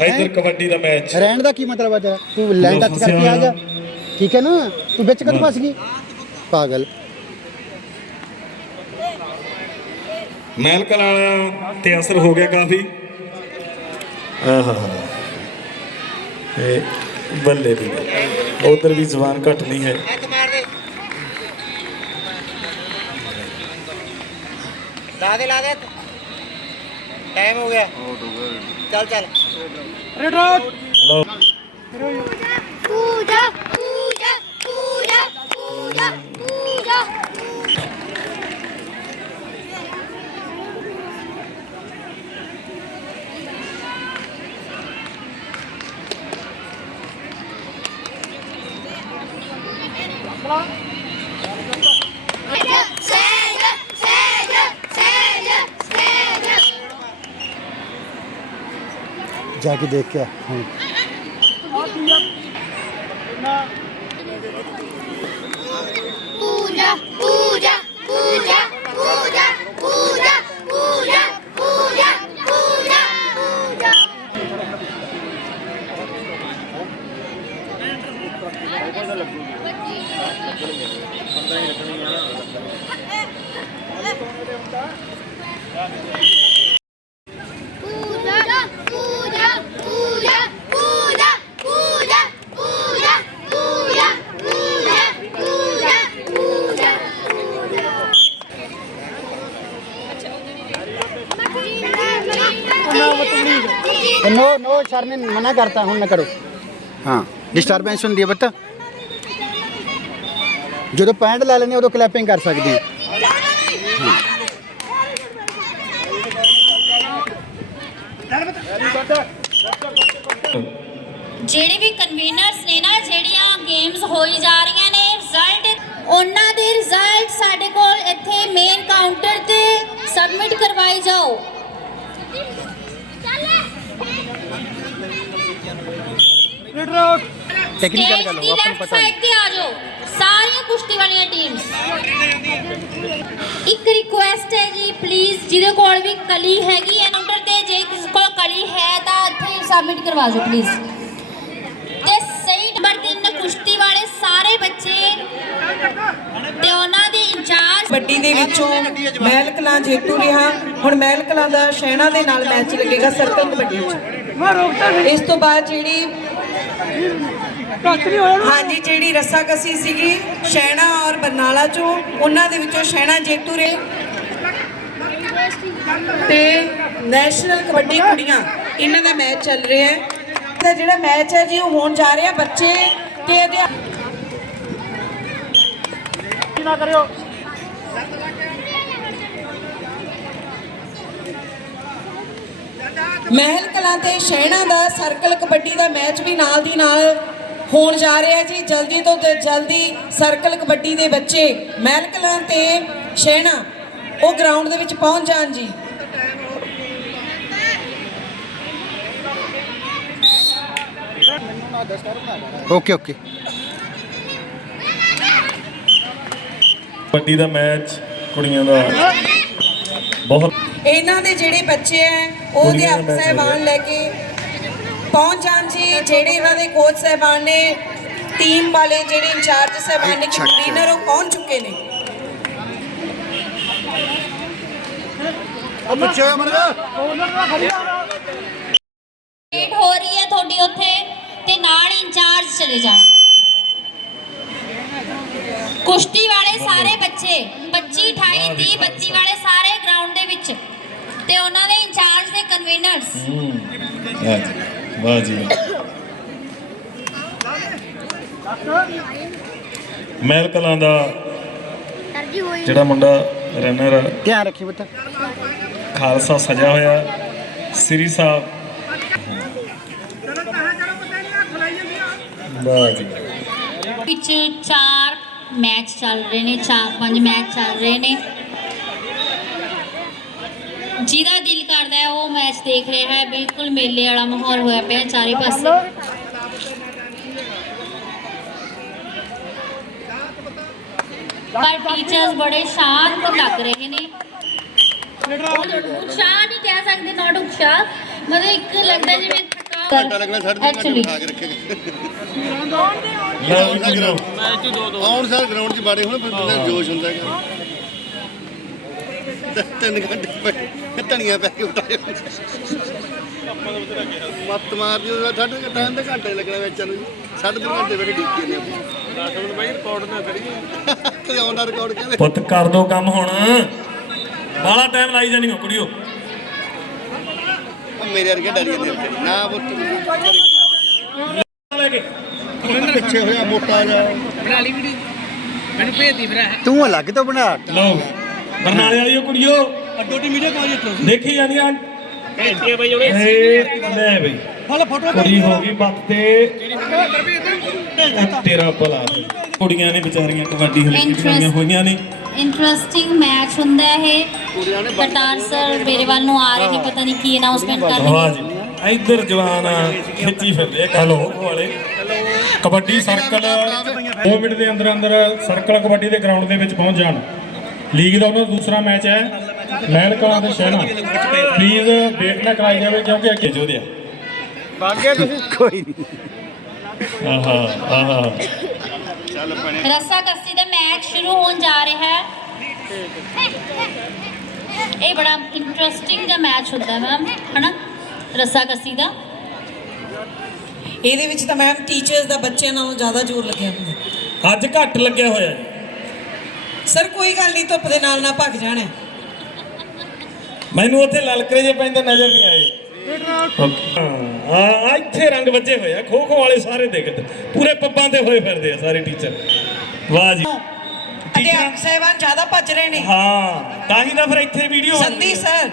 ਇੱਧਰ ਕਬੱਡੀ ਦਾ ਮੈਚ। ਰਹਿਣ ਦਾ ਕੀ ਮਤਲਬ ਹੈ ਤੇਰਾ? ਤੂੰ ਲਾਈਨ ਟੱਚ ਕਰਕੇ ਆ ਜਾ। ਠੀਕ ਹੈ ਨਾ? ਤੂੰ ਵਿੱਚ ਕਦੋਂ ਫਸ ਗਈ? ਪਾਗਲ। ਮਹਿਲ ਕਲਾਂ ਤੇ ਅਸਰ ਹੋ ਗਿਆ ਕਾਫੀ। ਆਹਾ ਇਹ ਬੱਲੇ ਦੀ ਉਧਰ ਵੀ ਜ਼ਬਾਨ ਘਟ ਨਹੀਂ ਹੈ। ਲਾ ਦੇ ਲਾ ਦੇ। ਟਾਈਮ ਹੋ ਗਿਆ। ਚੱਲ ਚੱਲ। పూజ పూజ ਜਾ ਕੇ ਦੇਖ ਕੇ ਹੁਣ ਪੂਜਾ ਪੂਜਾ ਪੂਜਾ ਪੂਜਾ ਪੂਜਾ ਪੂਜਾ ਪੂਜਾ ਪੂਜਾ ਪੂਜਾ ਪੂਜਾ। नो नो सर ने मना करता हूं ना करो हाँ ਡਿਸਟਰਬੈਂਸ ਹੁੰਦੀ ਹੈ ਬੱਤ ਜਦੋਂ ਪੁਆਇੰਟ ਲੈ ਲੈਣੇ ਉਦੋਂ ਕਲੈਪਿੰਗ ਕਰ ਸਕਦੀ ਹੈ ਜਿਹੜੇ ਵੀ ਕਨਵੀਨਰਸ ਨੇ ਨਾ ਜਿਹੜੀਆਂ ਗੇਮਸ ਹੋਈ ਜਾ ਰਹੀਆਂ ਨੇ ਰਿਜ਼ਲਟ ਉਹਨਾਂ ਦੇ ਰਿਜ਼ਲਟ ਸਾਡੇ ਕੋਲ ਇੱਥੇ ਮੇਨ ਕਾਊਂਟਰ ਤੇ ਸਬਮਿਟ ਕਰਵਾਈ ਜਾਓ ਟੈਕਨੀਕਲ ਗੱਲ ਸਟੇਜ ਦੀ ਹੋ ਆਪਾਂ ਨੂੰ ਲੈਫਟ ਪਤਾ ਨਹੀਂ। ਸਾਈਡ ਤੇ ਆ ਜਾਓ। ਸਾਰੀਆਂ ਕੁਸ਼ਤੀ ਵਾਲੀਆਂ ਟੀਮਸ ਇੱਕ ਰਿਕੁਐਸਟ ਹੈ ਜੀ ਪਲੀਜ਼ ਜਿਹਦੇ ਕੋਲ ਵੀ ਕਲੀ ਹੈਗੀ ਹੈ ਕਾਊਂਟਰ ਤੇ ਜੇ ਕਿਸੇ ਕੋਲ ਕਲੀ ਹੈ ਤਾਂ ਇੱਥੇ ਸਬਮਿਟ ਕਰਵਾ ਦਿਓ ਪਲੀਜ਼ ਤੇ ਸਹੀ ਨੰਬਰ 3 ਕੁਸ਼ਤੀ ਵਾਲੇ ਸਾਰੇ ਬੱਚੇ ਤੇ ਉਹਨਾਂ ਦੇ ਇੰਚਾਰਜ ਕਬੱਡੀ ਦੇ ਵਿੱਚੋਂ ਮਹਿਲ ਕਲਾਂ ਜੇਤੂ ਰਿਹਾ ਹੁਣ ਮਹਿਲ ਕਲਾਂ ਦਾ ਸ਼ਹਿਣਾ ਦੇ ਨਾਲ ਮੈਚ ਲੱਗੇਗਾ ਸਰਕਲ ਕਬੱਡੀ 'ਚ ਇਸ ਤੋਂ ਬਾਅਦ ਜਿਹੜੀ ਹਾਂਜੀ ਜਿਹੜੀ ਰੱਸਾਕਸੀ ਸੀਗੀ ਸ਼ਹਿਣਾ ਔਰ ਬਰਨਾਲਾ ਚੋਂ ਉਹਨਾਂ ਦੇ ਵਿੱਚੋਂ ਸ਼ਹਿਣਾ ਜੇਤੂ ਰਹੇ। ਤੇ ਨੈਸ਼ਨਲ ਕਬੱਡੀ ਕੁੜੀਆਂ ਇਹਨਾਂ ਦਾ ਮੈਚ ਚੱਲ ਰਿਹਾ ਹੈ। ਦਾ ਜਿਹੜਾ ਮੈਚ ਹੈ ਜੀ ਉਹ ਹੋਣ ਜਾ ਰਿਹਾ ਬੱਚੇ ਤੇ ਇਹਦੇ ਮਹਿਲ ਕਲਾਂ ਤੇ ਸ਼ਹਿਣਾ ਦਾ ਸਰਕਲ ਕਬੱਡੀ ਦਾ ਮੈਚ ਵੀ ਨਾਲ ਦੀ ਨਾਲ ਹੋਣ ਜਾ ਰਿਹਾ ਜੀ। ਜਲਦੀ ਤੋਂ ਜਲਦੀ ਸਰਕਲ ਕਬੱਡੀ ਦੇ ਬੱਚੇ ਮਹਿਲ ਕਲਾਂ ਤੇ ਸ਼ਹਿਣਾ ਉਹ ਗਰਾਊਂਡ ਦੇ ਵਿੱਚ ਪਹੁੰਚ ਜਾਣ ਜੀ। ਓਕੇ ਓਕੇ ਕਬੱਡੀ ਦਾ ਮੈਚ ਕੁੜੀਆਂ ਦਾ ਬਹੁਤ ਇਹਨਾਂ ਦੇ ਜਿਹੜੇ ਬੱਚੇ ਹੈ ਉਹ ਅਧਿਆਪਕ ਸਹਿਬਾਨ। ਲੈ ਕੇ ਪਹੁੰਚ ਜਾਣ ਜੀ ਜਿਹੜੇ ਇਹਨਾਂ ਦੇ ਕੋਚ ਸਹਿਬਾਨ ਨੇ ਟੀਮ ਵਾਲੇ ਜਿਹੜੇ ਇੰਚਾਰਜ ਸਹਿਬਾਨ ਨੇ। ਕਨਵੀਨਰ ਉਹ ਪਹੁੰਚ ਚੁੱਕੇ ਨੇ ਉਹ ਪਿੱਛੇ ਹੋਇਆ ਮਰਗਾ ਵੇਟ ਹੋ ਰਹੀ ਹੈ ਤੁਹਾਡੀ ਉੱਥੇ ਤੇ ਨਾਲ ਇੰਚਾਰਜ ਚਲੇ ਜਾਣ ਕੁਸ਼ਤੀ ਵਾਲੇ ਸਾਰੇ ਬੱਚੇ 25 28 30 32 ਵਾਲੇ ਸਾਰੇ ਤੇ ਉਹਨਾਂ ਦੇ ਇੰਚਾਰਜ ਦੇ ਕਨਵੀਨਰਸ ਵਾਹ ਜੀ ਵਾਹ। ਜੀ ਮਹਿਲ ਕਲਾਂ ਦਾ ਜਿਹੜਾ ਮੁੰਡਾ ਰਨਰ ਧਿਆਨ ਰੱਖੀ ਬੱਤ ਖਾਲਸਾ ਸਜਾ ਹੋਇਆ ਸ੍ਰੀ ਸਾਹਿਬ। ਵਾਹ ਜੀ ਵਿੱਚ ਚਾਰ ਮੈਚ ਚੱਲ ਰਹੇ ਨੇ ਚਾਰ ਪੰਜ ਮੈਚ ਚੱਲ ਰਹੇ ਨੇ। ਜਿਹਦਾ ਦਿਲ ਕਰਦਾ ਹੈ ਉਹ ਮੈਚ ਦੇਖ ਰਿਹਾ ਹੈ। ਬਿਲਕੁਲ ਮੇਲੇ ਵਾਲਾ ਮਾਹੌਲ ਹੋਇਆ ਪਿਆ ਚਾਰੇ ਪਾਸੇ। ਪਰ ਟੀਚਰਸ ਬੜੇ ਸ਼ਾਂਤ ਲੱਗ ਰਹੇ ਨੇ। ਉਤਸ਼ਾਹ ਨਹੀਂ ਕਹਿ ਸਕਦੇ ਨਾਟ ਉਤਸ਼ਾਹ। ਮਤਲਬ ਇੱਕ ਲੱਗਦਾ ਜਿਵੇਂ ਘੰਟਾ ਲੱਗਣਾ ਸਾਡੇ ਘੰਟੇ Actually, ਬਿਠਾ ਕੇ ਰੱਖੇਗੇ ਵੀ ਕੁੜੀਓ ਆਉਣ ਸਾਰ ਗਰਾਊਂਡ 'ਚ ਬਾੜੇ ਹੁਣ ਦਾ ਜੋਸ਼ ਹੁੰਦਾ ਹੈਗਾ। ਤਿੰਨ ਘੰਟੇ ਪਏ ਧਣੀਆਂ ਪੈ ਕੇ ਉਠਾਏ ਮੱਤ ਮਾਰ ਦਿਓ ਸਾਡੇ ਟਾਈਮ ਤੇ ਘੰਟੇ ਲੱਗਣਾ ਵਿੱਚ ਨੂੰ ਸਾਢੇ ਤਿੰਨ ਘੰਟੇ ਬੜੇ ਡੀਕੇ ਨੇ ਰਾਸ਼ਮਨ ਬਾਈ ਰਿਕਾਰਡ ਨਾ ਕਰੀਏ। ਤੇ ਆਉਣਾ ਰਿਕਾਰਡ ਕਹਿੰਦੇ ਪੁੱਤ ਕਰ ਦੋ ਕੰਮ ਹੁਣ। ਬਾਲਾ ਟਾਈਮ ਲਾਈ ਜਾਣੀ ਹੋ ਕੁੜੀਓ। ਮੇਰੇ ਵਰਗੇ ਡਰੀ ਜਾਂਦੇ ਨਾ ਪੁੱਤ। ਲੈ ਕੇ। ਪਿੱਛੇ ਹੋਇਆ ਮੋਟਾ ਜਿਹਾ। ਤੂੰ ਅਲੱਗ ਤੋਂ ਬਣਾ। ਲਓ। ਬਰਨਾਲੇ ਵਾਲੀਓ ਕੁੜੀਓ। ਦੇਖੀ ਜਾਂਦੀਆਂ ਘੰਟੇ ਬਈ ਉਹਨੇ ਲੈ ਬਈ। ਕੁੜੀ ਹੋ ਗਈ ਬੱਤ ਤੇ। ਤੇਰਾ ਭਲਾ। ਕੁੜੀਆਂ ਨੇ ਵਿਚਾਰੀਆਂ ਕਬੱਡੀ ਹਲੇ ਖੇਡੀਆਂ ਹੋਈਆਂ ਨੇ। ਇੰਟਰਸਟਿੰਗ ਮੈਚ ਹੁੰਦਾ ਹੈ ਕਰਤਾਰ ਸਰ ਮੇਰੇ। ਵੱਲ ਨੂੰ ਆ ਰਹੇ ਨੇ ਪਤਾ ਨਹੀਂ ਕੀ ਅਨਾਉਂਸਮੈਂਟ ਕਰ ਰਹੇ ਜੀ। ਇੱਧਰ ਜਵਾਨ ਖਿੱਚੀ ਫਿਰਦੇ ਆ ਕੱਲ ਵਾਲੇ। ਕਬੱਡੀ ਸਰਕਲ 2 ਮਿੰਟ ਦੇ ਅੰਦਰ ਅੰਦਰ ਸਰਕਲ ਕਬੱਡੀ ਦੇ ਗਰਾਊਂਡ ਦੇ ਵਿੱਚ ਪਹੁੰਚ ਜਾਣ। ਲੀਗ ਦਾ ਉਹਨਾਂ ਦਾ ਦੂਸਰਾ ਮੈਚ ਹੈ ਮਹਿਲ ਕਲਾਂ ਦੇ ਸ਼ਹਿਣਾ ਪਲੀਜ਼ ਵੇਟ ਨਾ ਕਰਾਈ ਜਾਵੇ ਕਿਉਂਕਿ ਅੱਗੇ ਜੋਦੇ ਆ। ਕੋਈ ਨਹੀਂ ਆਹਾ ਆਹਾ। ਰੱਸਾ ਕੱਸੀ ਦਾ ਮੈਚ ਸ਼ੁਰੂ ਹੋਣ ਜਾ ਰਿਹਾ ਹੈ। ਇਹ ਬੜਾ ਇੰਟਰਸਟਿੰਗ ਜਿਹਾ ਮੈਚ ਹੁੰਦਾ ਹੈ ਮੈਮ ਹਨਾ? ਰੱਸਾ ਕੱਸੀ ਦਾ। ਇਹਦੇ ਵਿੱਚ ਤਾਂ ਮੈਮ ਟੀਚਰਸ ਦਾ ਬੱਚਿਆਂ ਨਾਲੋਂ ਜ਼ਿਆਦਾ ਜ਼ੋਰ ਲੱਗਿਆ ਹੁੰਦਾ। ਅੱਜ ਘੱਟ ਲੱਗਿਆ ਹੋਇਆ ਜੀ। ਸਰ ਕੋਈ ਗੱਲ ਨਹੀਂ ਧੁੱਪ ਦੇ ਨਾਲ ਨਾ ਭੱਗ ਜਾਣਾ। ਮੈਨੂੰ ਉੱਥੇ ਲਲਕਰੇ ਜੇ ਪੈਂਦੇ ਨਜ਼ਰ ਨਹੀਂ ਆਏ। ਆ ਇੱਥੇ ਰੰਗ ਵੱਜੇ ਹੋਏ ਆ ਖੋ ਖੋ ਵਾਲੇ ਸਾਰੇ ਦੇਖਦੇ ਪੂਰੇ ਪੱਬਾਂ ਤੇ ਹੋਏ ਫਿਰਦੇ ਆ ਸਾਰੇ ਟੀਚਰ ਵਾਹ ਜੀ। ਅਧਿਆਪਕ ਸਾਹਿਬਾਨ ਜ਼ਿਆਦਾ ਭੱਜ ਰਹੇ ਨੇ। ਹਾਂ ਤਾਂ ਹੀ ਤਾਂ ਫਿਰ ਇੱਥੇ ਵੀਡੀਓ ਸੰਦੀ ਸਰ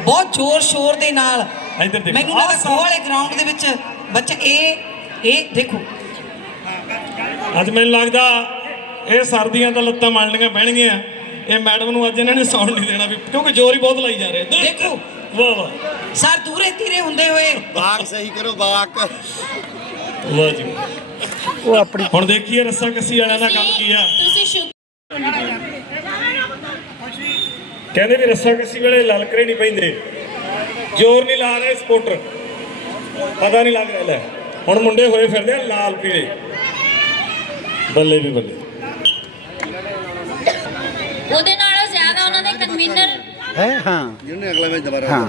ਬਹੁਤ ਜ਼ੋਰ ਸ਼ੋਰ ਦੇ ਨਾਲ। ਇੱਧਰ ਦੇਖੋ। ਮੈਨੂੰ ਲੱਗਦਾ ਖੋ ਵਾਲੇ ਗਰਾਊਂਡ ਦੇ ਵਿੱਚ ਬੱਚੇ ਇਹ ਇਹ ਦੇਖੋ। ਅੱਜ ਮੈਨੂੰ ਲੱਗਦਾ ਇਹ ਸਰਦੀਆਂ ਤਾਂ ਲੱਤਾਂ ਮਲਣੀਆਂ ਪੈਣਗੀਆਂ। ਇਹ ਮੈਡਮ ਨੂੰ ਅੱਜ ਇਹਨਾਂ ਨੇ ਸੌਣ ਨਹੀਂ ਦੇਣਾ ਵੀ ਕਿਉਂਕਿ ਜ਼ੋਰ ਹੀ ਬਹੁਤ ਲਾਈ ਜਾ ਰਹੇ। ਦੇਖੋ। ਵਾਹ ਵਾਹ। ਸਰ ਦੂਰੇ ਤੀਰੇ ਹੁੰਦੇ ਹੋਏ। ਬਾਕ ਸਹੀ ਕਰੋ ਬਾਕ ਵਾਹ ਜੀ। ਉਹ ਆਪਣੀ ਹੁਣ ਦੇਖੀਏ ਰੱਸਾ ਕੱਸੀ ਵਾਲਿਆਂ ਦਾ ਕੰਮ ਕੀ ਆ। ਤੁਸੀਂ ਕਹਿੰਦੇ ਵੀ ਰੱਸਾ ਕੱਸੀ ਵੇਲੇ ਲਲਕਰੇ ਨਹੀਂ ਪੈਂਦੇ। ਜ਼ੋਰ ਨਹੀਂ ਲਾ ਰਹੇ ਸਪੋਰਟਰ। ਪਤਾ ਨਹੀਂ ਲੱਗ ਰਿਹਾ ਲੈ। ਹੁਣ ਮੁੰਡੇ ਹੋਏ ਫਿਰਦੇ ਆ ਲਾਲ ਪੀਲੇ। ਬੱਲੇ ਵੀ ਬੱਲੇ। ਉਹਦੇ ਨਾਲੋਂ ਜ਼ਿਆਦਾ ਉਹਨਾਂ ਦੇ ਕਨਵੀਨਰ ਹੈ? ਹਾਂ। ਜਿਹਨੇ ਅਗਲਾ ਮੈਚ ਦੁਬਾਰਾ ਹਾਂ।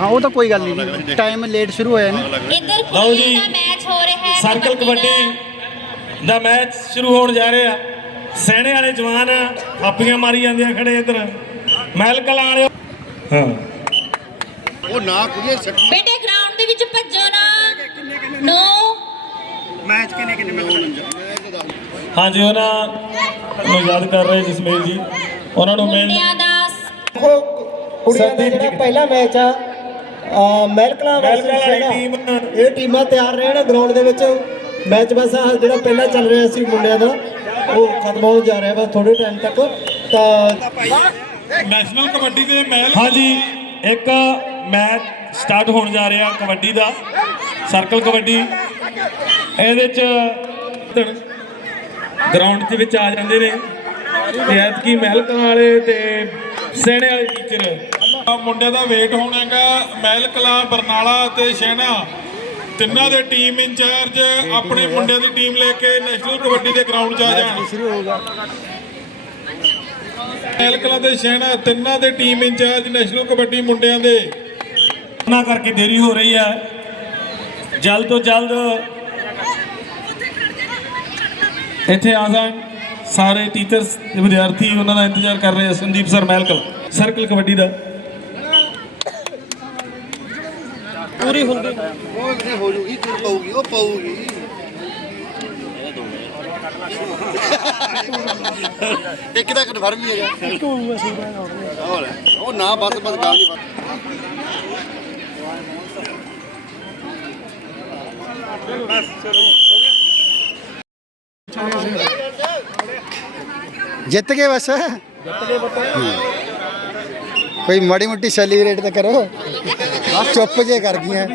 ਹਾਂ। ਉਹ ਤਾਂ ਕੋਈ ਗੱਲ ਨਹੀਂ ਟਾਈਮ ਲੇਟ ਸ਼ੁਰੂ ਹੋਇਆ ਨਾ। ਇੱਧਰ ਲਓ ਜੀ, ਦਾ ਮੈਚ ਹੋ ਰਿਹਾ ਹੈ ਸਰਕਲ ਦਾ। ਕਬੱਡੀ ਦਾ ਮੈਚ ਸ਼ੁਰੂ ਹੋਣ ਜਾ ਰਿਹਾ। ਸੈਣੇ ਵਾਲੇ ਜਵਾਨ ਥਾਪੀਆਂ ਮਾਰੀ ਜਾਂਦੇ ਆ ਖੜੇ ਇੱਧਰ। ਮਹਿਲ ਕਲਾਂ ਵਾਲੇ ਹਾਂ। ਉਹ ਨਾ ਕੁੜੀਏ ਸੱਟ ਬੇਟੇ ਗਰਾਊਂਡ ਦੇ ਵਿੱਚ ਭੱਜੋ ਨਾ। ਨੋ। ਹਾਂਜੀ ਉਹਨਾਂ ਨੂੰ ਯਾਦ ਕਰ ਰਹੇ ਜਸਮੇਲ ਜੀ। ਉਹਨਾਂ ਨੂੰ ਮੁੰਡਿਆਂ ਦਾ ਕੁੜੀਆਂ ਦਾ ਜਿਹੜਾ ਪਹਿਲਾ ਮੈਚ ਆ ਅਹ ਮਹਿਲਕਲਾਂ ਵਰਸਸ ਵਾਲੀ। ਟੀਮ ਇਹ ਟੀਮਾਂ ਤਿਆਰ ਰਹਿਣ ਗਰਾਊਂਡ ਦੇ ਵਿੱਚ। ਮੈਚ ਬਸ ਜਿਹੜਾ ਪਹਿਲਾਂ ਚੱਲ ਰਿਹਾ ਸੀ ਮੁੰਡਿਆਂ ਦਾ ਉਹ ਖਤਮ ਹੋਣ ਜਾ ਰਿਹਾ ਬਸ ਥੋੜੇ ਟਾਈਮ ਤੱਕ। ਤਾਂ ਨੈਸ਼ਨਲ ਕਬੱਡੀ ਦੇ ਮਹਿਲ ਹਾਂਜੀ ਇੱਕ ਮੈਚ ਸਟਾਰਟ ਹੋਣ ਜਾ ਰਿਹਾ ਕਬੱਡੀ ਦਾ ਸਰਕਲ ਕਬੱਡੀ। ਇਹਦੇ ਚ ਗਰਾਊਂਡ ਦੇ ਵਿੱਚ ਆ ਜਾਂਦੇ ਨੇ। ਤੇ ਐਤਕੀ ਮਹਿਲ ਕਲਾਂ ਵਾਲੇ ਤੇ ਸੈਣੇ ਵਾਲੇ ਟੀਚਰ ਮੁੰਡੇ ਦਾ ਵੇਟ ਹੋਣਾਗਾ ਮਹਿਲ ਕਲਾਂ ਬਰਨਾਲਾ ਤੇ ਸ਼ਹਿਣਾ। ਤਿੰਨਾਂ ਦੇ ਟੀਮ ਇੰਚਾਰਜ ਆਪਣੇ ਮੁੰਡਿਆਂ ਦੀ ਟੀਮ ਲੈ ਕੇ ਨੈਸ਼ਨਲ ਕਬੱਡੀ ਦੇ ਗਰਾਊਂਡ 'ਚ ਆ ਜਾਣ। ਸ਼ੁਰੂ ਹੋਊਗਾ। ਮਹਿਲ ਕਲਾਂ ਤੇ ਸ਼ਹਿਣਾ ਤਿੰਨਾਂ ਦੇ ਟੀਮ ਇੰਚਾਰਜ ਨੈਸ਼ਨਲ ਕਬੱਡੀ ਮੁੰਡਿਆਂ ਦੇ। ਉਹਨਾਂ ਕਰਕੇ ਦੇਰੀ ਹੋ ਰਹੀ ਹੈ। ਜਲਦ ਤੋਂ ਜਲਦ ਇੱਥੇ ਆ ਜਾਣ। ਸਾਰੇ ਟੀਚਰਸ ਤੇ ਵਿਦਿਆਰਥੀ ਉਹਨਾਂ ਦਾ ਇੰਤਜ਼ਾਰ ਕਰ ਰਹੇ ਆ ਸੰਦੀਪ ਸਰ ਮਹਿਲਕਲ ਸਰਕਲ ਕਬੱਡੀ ਦਾ। ਪੂਰੀ ਹੁੰਦੀ। ਉਹ ਕਿਤੇ ਹੋ ਜੂਗੀ ਕਿ ਪਊਗੀ ਉਹ ਪਊਗੀ। ਇੱਕ ਦਾ ਕਨਫਰਮ ਹੀ ਹੈਗਾ। ਇੱਕ ਹੋਊਗਾ ਸੂਰਾ ਉਹ ਨਾ ਬਸ ਬਸ ਗੱਲ ਨਹੀਂ ਬਸ ਜਿੱਤ ਗਏ ਬਸ। ਜਿੱਤ ਗਏ ਕੋਈ ਮਾੜੀ ਮੋਟੀ ਸੈਲੀਬ੍ਰੇਟ ਤਾਂ ਕਰੋ। ਬਸ ਚੁੱਪ ਜੇ ਕਰ ਗਈਆਂ।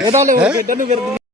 ਇਹਦਾ ਲੈ ਖੇਡਣ ਨੂੰ ਫਿਰਦੀ